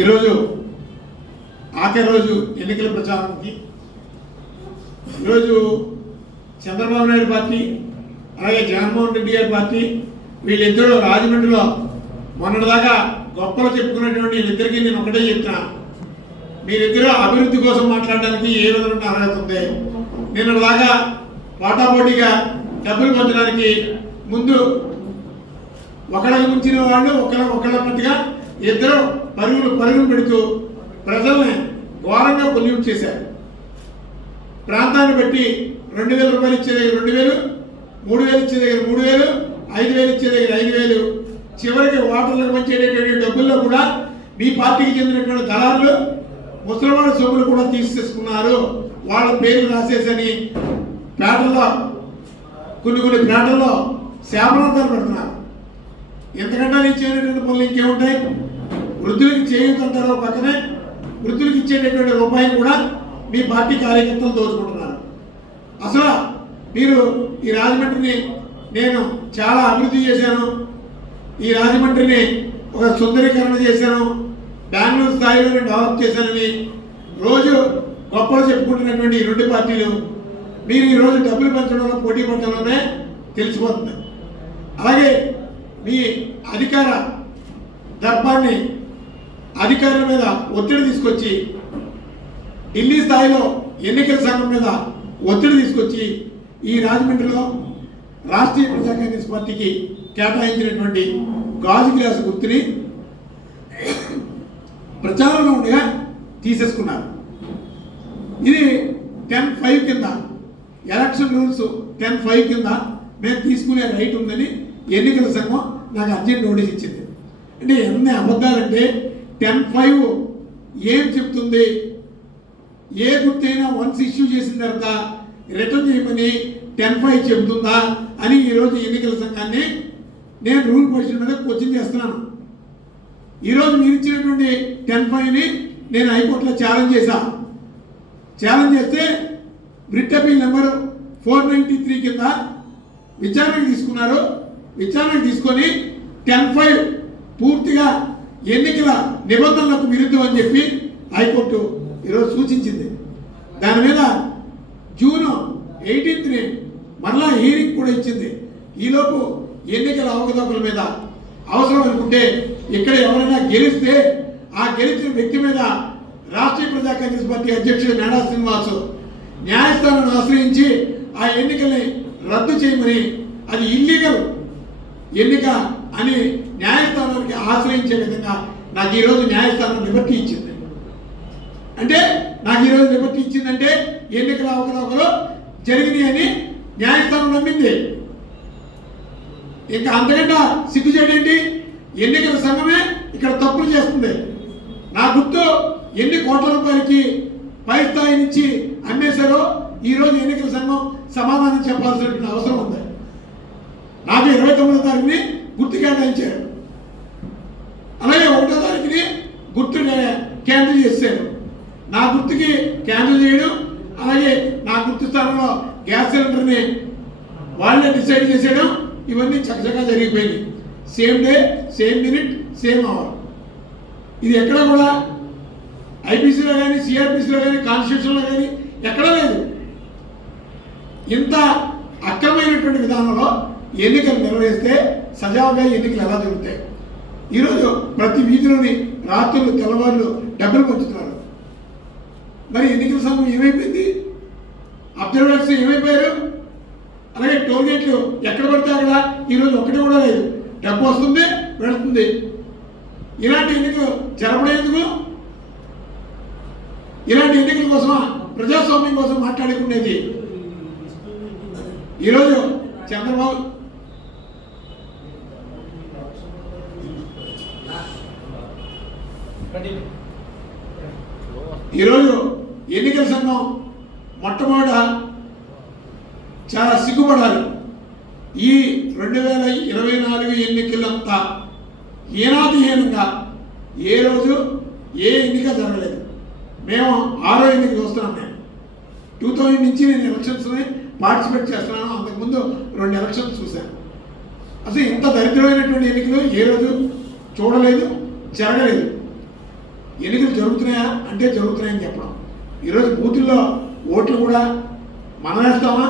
ఈరోజు ఆఖరి రోజు ఎన్నికల ప్రచారానికి ఈరోజు చంద్రబాబు నాయుడు పార్టీ అలాగే జగన్మోహన్ రెడ్డి గారి పార్టీ వీళ్ళిద్దరూ రాజమండ్రిలో మొన్నటిదాకా గొప్పలు చెప్పుకున్నటువంటి వీళ్ళిద్దరికీ నేను ఒకటే చెప్తున్నా. మీరిద్దరూ అభివృద్ధి కోసం మాట్లాడడానికి ఏ విధమైన అర్హత ఉంది? నేను పోటాపోటీగా డబ్బులు పొందడానికి ముందు ఒకళ్ళకి ముంచిన వాళ్ళు ఒకళ్ళ ఒకళ్ళ మధ్యగా ఇద్దరు పరుగులు పరుగులు పెడుతూ ప్రజల్ని ఘోరంగా పొల్యూట్ చేశారు. ప్రాంతాన్ని బట్టి రెండు వేల రూపాయలు ఇచ్చే దగ్గర రెండు వేలు మూడు వేలు ఇచ్చే దగ్గర మూడు వేలు ఐదు వేలు ఇచ్చే దగ్గర ఐదు వేలు. చివరికి ఓటర్లకు వచ్చేటటువంటి డబ్బుల్లో కూడా మీ పార్టీకి చెందినటువంటి దళారులు ముసలివాళ్ళ సొమ్ములు కూడా తీసేసుకున్నారు. వాళ్ళ పేర్లు రాసేసని పేటల్లో కొన్ని కొన్ని పేటల్లో శాపనార్థాలు పెడుతున్నారు. ఎంతకంటే నేను చేయనటువంటి పనులు ఇంకేముంటాయి? వృద్ధులకు చేయుతంటారో పక్కనే వృద్ధులకు ఇచ్చేటటువంటి రూపాయలు కూడా మీ పార్టీ కార్యకర్తలు దోచుకుంటున్నారు. అసలు మీరు ఈ రాజమండ్రిని నేను చాలా అభివృద్ధి చేశాను. ఈ రాజమండ్రిని ఒక సుందరీకరణ చేశాను. బెంగళూరు స్థాయిలో నేను డెవలప్ చేశానని రోజు గొప్పలు చెప్పుకుంటున్నటువంటి ఈ రెండు పార్టీలు మీరు ఈరోజు డబ్బులు పెంచడంలో పోటీ పడటంలోనే తెలిసిపోతుంది అలాగే మీ అధికార దర్పాన్ని అధికారుల మీద ఒత్తిడి తీసుకొచ్చి ఢిల్లీ స్థాయిలో ఎన్నికల సంఘం మీద ఒత్తిడి తీసుకొచ్చి ఈ రాజమండ్రిలో రాష్ట్రీయ ప్రజా కాంగ్రెస్ పార్టీకి కేటాయించినటువంటి గాజు గ్లాసు గుర్తుని ప్రచారంలో ఉండగా తీసేసుకున్నారు. ఇది టెన్ ఫైవ్ కింద ఎలక్షన్ రూల్స్ టెన్ ఫైవ్ కింద మేము తీసుకునే రైట్ ఉందని ఎన్నికల సంఘం నాకు అర్జెంట్ నోటీస్ ఇచ్చింది. అంటే ఎన్ని అబద్ధాలంటే టెన్ ఫైవ్ ఏం చెప్తుంది? ఏ గుర్తైనా వన్స్ ఇష్యూ చేసిన తర్వాత రిటర్న్ చేయమని టెన్ ఫైవ్ చెబుతుందా అని ఈరోజు ఎన్నికల సంఘాన్ని నేను రూల్ పొజిషన్ మీద క్వశ్చన్ చేస్తున్నాను. ఈరోజు మీరు ఇచ్చినటువంటి టెన్ ఫైవ్ని నేను హైకోర్టులో ఛాలెంజ్ చేశా. ఛాలెంజ్ చేస్తే writ appeal number four ninety three కింద విచారణకు తీసుకున్నారు. విచారణకు తీసుకొని టెన్ ఫైవ్ పూర్తిగా ఎన్నికల నిబంధనలకు విరుద్ధం అని చెప్పి హైకోర్టు ఈరోజు సూచించింది. దాని మీద జూన్ ఎయిటీన్త్ని మరలా హీరింగ్ కూడా ఇచ్చింది. ఈలోపు ఎన్నికల అవకతవకల మీద అవసరం అనుకుంటే ఇక్కడ ఎవరైనా గెలిస్తే ఆ గెలిచిన వ్యక్తి మీద రాష్ట్రీయ ప్రజా కాంగ్రెస్ పార్టీ అధ్యక్షుడు మేడా శ్రీనివాస్ న్యాయస్థానాన్ని ఆశ్రయించి ఆ ఎన్నికల్ని రద్దు చేయమని అది ఇల్లీగల్ ఎన్నిక అని న్యాయస్థానానికి ఆశ్రయించే విధంగా నాకు ఈరోజు న్యాయస్థానం నిబట్టి ఇచ్చింది. అంటే నాకు ఈరోజు నిబట్టి ఇచ్చిందంటే ఎన్నికల అవకతవకలు జరిగినాయి అని న్యాయస్థానం నమ్మింది. ఇంకా అంతకంటే సిగ్గు చేయడండి ఎన్నికల సంఘమే ఇక్కడ తప్పులు చేస్తుంది. నా గుర్తు ఎన్ని కోట్ల రూపాయలకి పై స్థాయి నుంచి అమ్మేశారో ఈరోజు ఎన్నికల సంఘం సమాధానం చెప్పాల్సినటువంటి అవసరం ఉంది. నాకు ఇరవై తొమ్మిదో తారీఖుని గుర్తు కేటాయించారు అలాగే ఒకటో తారీఖుని గుర్తు క్యాన్సిల్ చేశారు నా గుర్తుకి క్యాన్సిల్ చేయడం అలాగే నా గుర్తు స్థానంలో గ్యాస్ సిలిండర్ని వాళ్ళే డిసైడ్ చేసేయడం ఇవన్నీ చక్కగా జరిగిపోయింది. Same day same minute same hour. ఇది ఎక్కడ కూడా ఐపీసీలో కానీ సిఆర్పిసిలో కానీ కాన్స్టిట్యూషన్లో కానీ ఎక్కడా లేదు. ఇంత అక్రమైనటువంటి విధానంలో ఎన్నికలు నిర్వహిస్తే సజావుగా ఎన్నికలు ఎలా జరుగుతాయి? ఈరోజు ప్రతి వీధిలోని రాత్రులు తెల్లవారులు డబ్బులు పంచుతున్నారు. మరి ఎన్నికల సంఘం ఏమైపోయింది? అబ్జర్వర్స్ ఏమైపోయారు? అలాగే టోల్ గేట్లు ఎక్కడ పడితే అక్కడ ఈరోజు ఒకటి కూడా లేదు. డబ్బు వస్తుంది వెళుతుంది. ఇలాంటి ఎన్నికలు జరపడేందుకు ఇలాంటి ఎన్నికల కోసమా ప్రజాస్వామ్యం కోసం మాట్లాడుకునేది? ఈరోజు చంద్రబాబు ఈరోజు ఎన్నికల సంఘం మొట్టమొదట చాలా సిగ్గుపడాలి. ఈ రెండు వేల ఇరవై నాలుగు ఎన్నికలంతా హీనాతిహీనంగా ఏ రోజు ఏ ఎన్నిక జరగలేదు. మేము ఆరో ఎన్నిక చూస్తున్నాం మేము. టూ థౌజండ్ నుంచి నేను ఎలక్షన్స్ని పార్టిసిపేట్ చేస్తున్నాను. అంతకుముందు రెండు ఎలక్షన్స్ చూశాను. అసలు ఇంత దరిద్రమైనటువంటి ఎన్నికలు ఏ రోజు చూడలేదు జరగలేదు. ఎన్నికలు జరుగుతున్నాయా? అంటే జరుగుతున్నాయని చెప్పడం. ఈరోజు బూతుల్లో ఓట్లు కూడా మన వేస్తామా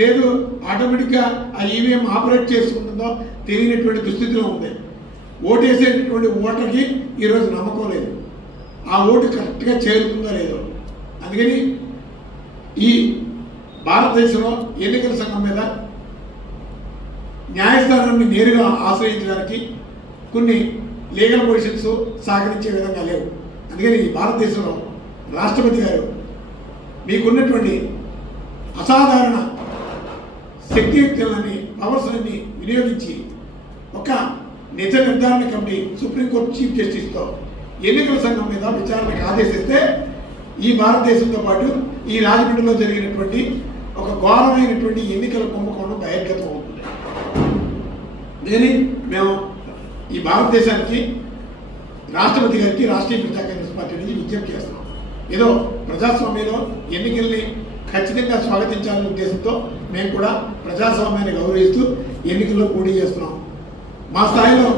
లేదు ఆటోమేటిక్గా ఆ ఈవీఎం ఆపరేట్ చేసుకుంటుందో తెలియనటువంటి దుస్థితిలో ఉంది. ఓటు వేసేటటువంటి ఓటర్కి ఈరోజు నమ్మకం లేదు. ఆ ఓటు కరెక్ట్గా చేరుతుందో లేదో. అందుకని ఈ భారతదేశంలో ఎన్నికల సంఘం మీద న్యాయస్థానాన్ని నేరుగా ఆశ్రయించడానికి కొన్ని లీగల్ పొజిషన్స్ సహకరించే విధంగా లేవు. అందుకని ఈ భారతదేశంలో రాష్ట్రపతి గారు మీకున్నటువంటి అసాధారణ శక్తియుక్తులని పవర్స్ని వినియోగించి ఒక నిజ నిర్ధారణ కమిటీ సుప్రీంకోర్టు చీఫ్ జస్టిస్తో ఎన్నికల సంఘం మీద విచారణకు ఆదేశిస్తే ఈ భారతదేశంతో పాటు ఈ రాజమండ్రిలో జరిగినటువంటి ఒక ఘోరమైనటువంటి ఎన్నికల కుంభకోణం బహిర్గతం అవుతుంది దీని మేము ఈ భారతదేశానికి రాష్ట్రపతి గారికి రాష్ట్రీయ ప్రజా కాంగ్రెస్ పార్టీ నుంచి విజ్ఞప్తి చేస్తున్నాం. ఏదో ప్రజాస్వామ్యంలో ఎన్నికల్ని ఖచ్చితంగా స్వాగతించాలనే ఉద్దేశంతో మేము కూడా ప్రజాస్వామ్యాన్ని గౌరవిస్తూ ఎన్నికల్లో పోటీ చేస్తున్నాం. మా స్థాయిలో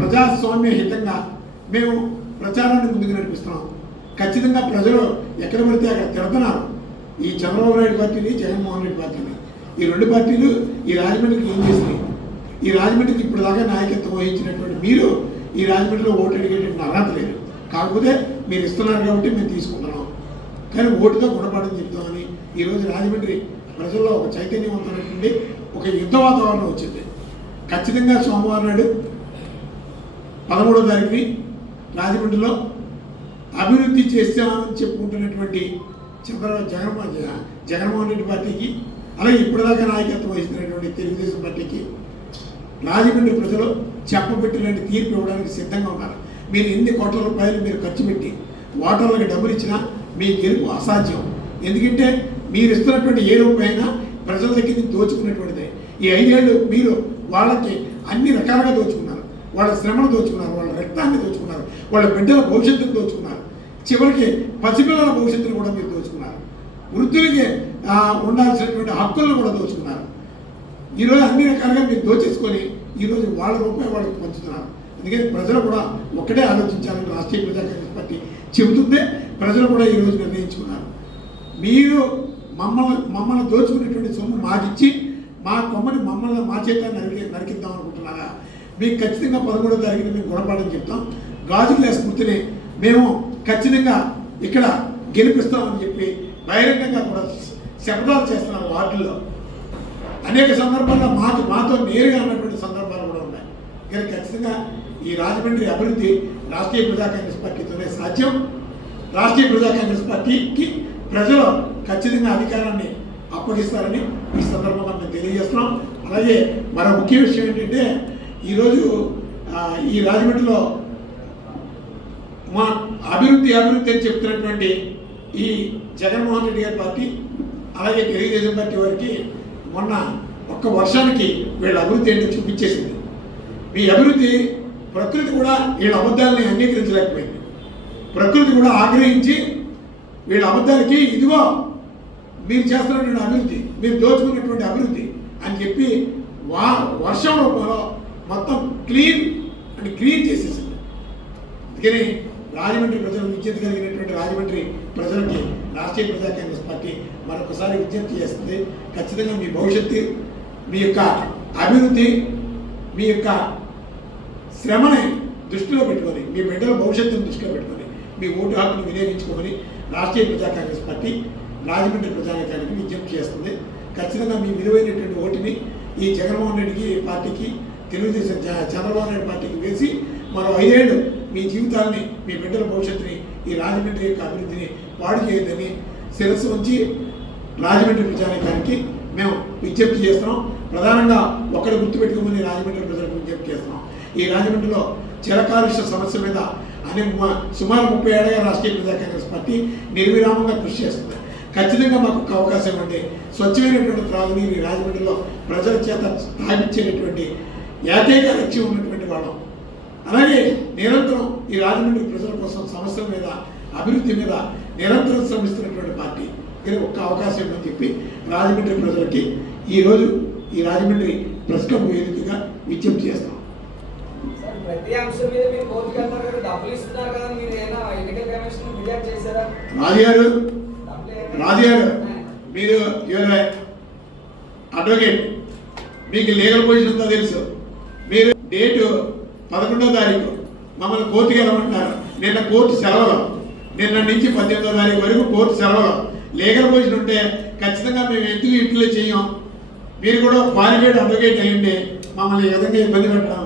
ప్రజాస్వామ్య హితంగా మేము ప్రచారాన్ని ముందుకు నడిపిస్తున్నాం. ఖచ్చితంగా ప్రజలు ఎక్కడ పడితే అక్కడ తిడుతున్నారు. ఈ చంద్రబాబు నాయుడు పార్టీని జగన్మోహన్ రెడ్డి పార్టీని. ఈ రెండు పార్టీలు ఈ రాజమండ్రికి ఏం చేసినాయి? ఈ రాజమండ్రికి ఇప్పుడు దాకా నాయకత్వం వహించినటువంటి మీరు ఈ రాజమండ్రిలో ఓటు అడిగేటువంటి అర్హత లేదు. కాకపోతే మీరు ఇస్తున్నారు కాబట్టి మేము తీసుకుంటున్నాం. కానీ ఓటుతో గుణపాఠం చెప్తామని ఈరోజు రాజమండ్రి ప్రజల్లో ఒక చైతన్యవంతమైనటువంటి ఒక యుద్ధ వాతావరణం వచ్చింది. ఖచ్చితంగా సోమవారం నాడు పదమూడో తారీఖుని రాజమండ్రిలో అభివృద్ధి చేస్తామని చెప్పుకుంటున్నటువంటి చంద్ర జగన్మోహన్ జగన్మోహన్ రెడ్డి పార్టీకి అలాగే ఇప్పటిదాకా నాయకత్వం వహిస్తున్నటువంటి తెలుగుదేశం పార్టీకి రాజమండ్రి ప్రజలు చెప్పబెట్టినటువంటి తీర్పు ఇవ్వడానికి సిద్ధంగా ఉన్నారు. మీరు ఎన్ని కోట్ల రూపాయలు మీరు ఖర్చు పెట్టి ఓటర్లకు డబ్బులు ఇచ్చినా మీ గెలుపు అసాధ్యం. ఎందుకంటే మీరు ఇస్తున్నటువంటి ఏ రూపాయినా ప్రజల దగ్గర నుంచి దోచుకున్నటువంటిదే. ఈ ఐదేళ్ళు మీరు వాళ్ళకి అన్ని రకాలుగా దోచుకున్నారు. వాళ్ళ శ్రమను దోచుకున్నారు వాళ్ళ రక్తాన్ని దోచుకున్నారు వాళ్ళ బిడ్డల భవిష్యత్తును దోచుకున్నారు. చివరికి పసిపిల్లల భవిష్యత్తును కూడా మీరు దోచుకున్నారు. వృద్ధులకి ఉండాల్సినటువంటి హక్కులను కూడా దోచుకున్నారు. ఈరోజు అన్ని రకాలుగా మీరు దోచేసుకొని ఈరోజు వాళ్ళ రూపాయి వాళ్ళకి పంచుతున్నారు. అందుకని ప్రజలు కూడా ఒక్కటే ఆలోచించాలని రాష్ట్రీయ ప్రజా కాంగ్రెస్ పార్టీ చెబుతుందే ప్రజలు కూడా ఈరోజు నిర్ణయించుకున్నారు. మీరు మమ్మల్ని మమ్మల్ని దోచుకునేటువంటి సొమ్ము మాకిచ్చి మా కొమ్మని మమ్మల్ని మా చేతాన్ని నరికి నరికిద్దాం అనుకుంటున్నారా? మీకు ఖచ్చితంగా పదమూడో తారీఖున మేము గుణపాఠం చెప్తాం. గాజుల స్మృతిని మేము ఖచ్చితంగా ఇక్కడ గెలిపిస్తామని చెప్పి బహిరంగంగా కూడా శబ్దాలు చేస్తున్నారు వార్డుల్లో. అనేక సందర్భాల్లో మాకు మాతో నేరుగా ఉన్నటువంటి సందర్భాలు కూడా ఉన్నాయి. కానీ ఖచ్చితంగా ఈ రాజమండ్రి అభివృద్ధి రాష్ట్రీయ ప్రజా కాంగ్రెస్ పార్టీతోనే సాధ్యం. రాష్ట్రీయ ప్రజా కాంగ్రెస్ పార్టీకి ప్రజలు ఖచ్చితంగా అధికారాన్ని అప్పగిస్తారని ఈ సందర్భంగా మేము తెలియజేస్తున్నాం. అలాగే మరో ముఖ్య విషయం ఏంటంటే ఈరోజు ఈ రాజమండ్రిలో మా అభివృద్ధి అభివృద్ధి అని చెప్తున్నటువంటి ఈ జగన్మోహన్ రెడ్డి గారి పార్టీ అలాగే తెలుగుదేశం పార్టీ వారికి మొన్న ఒక్క వర్షానికి వీళ్ళ అభివృద్ధి ఏంటో చూపించేసింది. మీ అభివృద్ధి ప్రకృతి కూడా వీళ్ళ అబద్ధాలని అంగీకరించలేకపోయింది. ప్రకృతి కూడా ఆగ్రహించి వీళ్ళ అబద్ధాలకి ఇదిగో మీరు చేస్తున్నటువంటి అభివృద్ధి మీరు దోచుకున్నటువంటి అభివృద్ధి అని చెప్పి వా వర్షం రూపంలో మొత్తం క్లీన్ అండ్ క్లీన్ చేసేసింది. అందుకని రాజమండ్రి ప్రజలు విజ్ఞప్తి కలిగినటువంటి రాజమండ్రి ప్రజలకి రాష్ట్రీయ ప్రజా కాంగ్రెస్ పార్టీ మరొకసారి విజ్ఞప్తి చేస్తుంది. ఖచ్చితంగా మీ భవిష్యత్తు మీ యొక్క అభివృద్ధి మీ యొక్క శ్రమని దృష్టిలో పెట్టుకొని మీ బిడ్డల భవిష్యత్తును దృష్టిలో పెట్టుకొని మీ ఓటు హక్కును వినియోగించుకోమని రాష్ట్రీయ ప్రజా కాంగ్రెస్ పార్టీ రాజమండ్రి ప్రజానికానికి విజ్ఞప్తి చేస్తుంది. ఖచ్చితంగా మీ విలువైనటువంటి ఓటుని ఈ జగన్మోహన్ రెడ్డికి పార్టీకి తెలుగుదేశం చంద్రబాబు నాయుడు పార్టీకి వేసి మరో ఐదేళ్ళు మీ జీవితాన్ని మీ బిడ్డల భవిష్యత్తుని ఈ రాజమండ్రి యొక్క అభివృద్ధిని పాడు చేయొద్దని శిరస్సు ఉంచి రాజమండ్రి ప్రజానికానికి మేము విజ్ఞప్తి చేస్తున్నాం. ప్రధానంగా ఒకటి గుర్తుపెట్టుకోమని రాజమండ్రి ప్రజలు ఈ రాజమండ్రిలో చిరకాలుష్య సమస్య మీద అనే సుమారు ముప్పై ఏళ్ళగా రాష్ట్రీయ ప్రజా కాంగ్రెస్ పార్టీ నిర్విరామంగా కృషి చేస్తుంది. ఖచ్చితంగా మాకు ఒక అవకాశం ఇవ్వండి. స్వచ్ఛమైనటువంటి త్రాగునీరు ఈ రాజమండ్రిలో ప్రజల చేత స్థాపించేటటువంటి ఏకైక లక్ష్యం ఉన్నటువంటి వాళ్ళం. అలాగే నిరంతరం ఈ రాజమండ్రి ప్రజల కోసం సమస్యల మీద అభివృద్ధి మీద నిరంతరం శ్రమిస్తున్నటువంటి పార్టీ. ఇది ఒక్క అవకాశం ఇవ్వని చెప్పి రాజమండ్రి ప్రజలకి ఈరోజు ఈ రాజమండ్రి ప్రెస్ క్లబ్ వేదికగా విజ్ఞప్తి చేస్తాం. అంశం మీద మీరు యువర్ అడ్వకేట్ మీకు లీగల్ పొజిషన్ ఉందో తెలుసు. మీరు డేటు పదకొండో తారీఖు మమ్మల్ని కోర్టుకి వెళ్ళమంటున్నారు. నిన్న కోర్టు సెలవులు. నిన్న నుంచి పద్దెనిమిదో తారీఖు వరకు కోర్టు సెలవులు. లీగల్ పొజిషన్ ఉంటే ఖచ్చితంగా మేము ఎందుకు ఇంట్లో చెయ్యం మీరు కూడా క్వాలిఫైడ్ అడ్వకేట్ అయ్యండి మమ్మల్ని ఈ విధంగా ఇబ్బంది పెట్టడం?